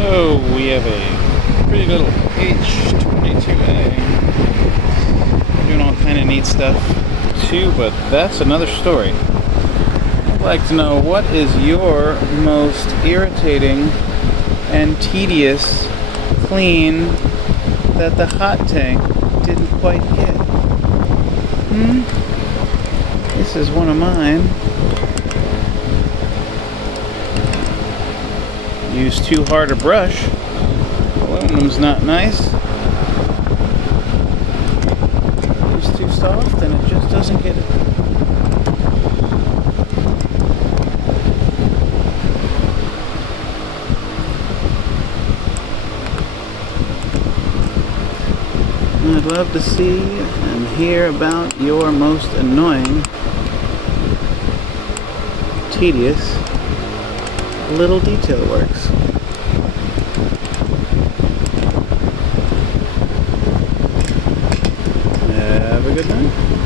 So we have a pretty little H22A doing all kind of neat stuff too, but that's another story. I'd like to know, what is your most irritating and tedious clean that the hot tank didn't quite get? This is one of mine. Use too hard a brush. Aluminum's not nice. Use too soft and it just doesn't get it. I'd love to see and hear about your most annoying, tedious, little detail works. Have a good night.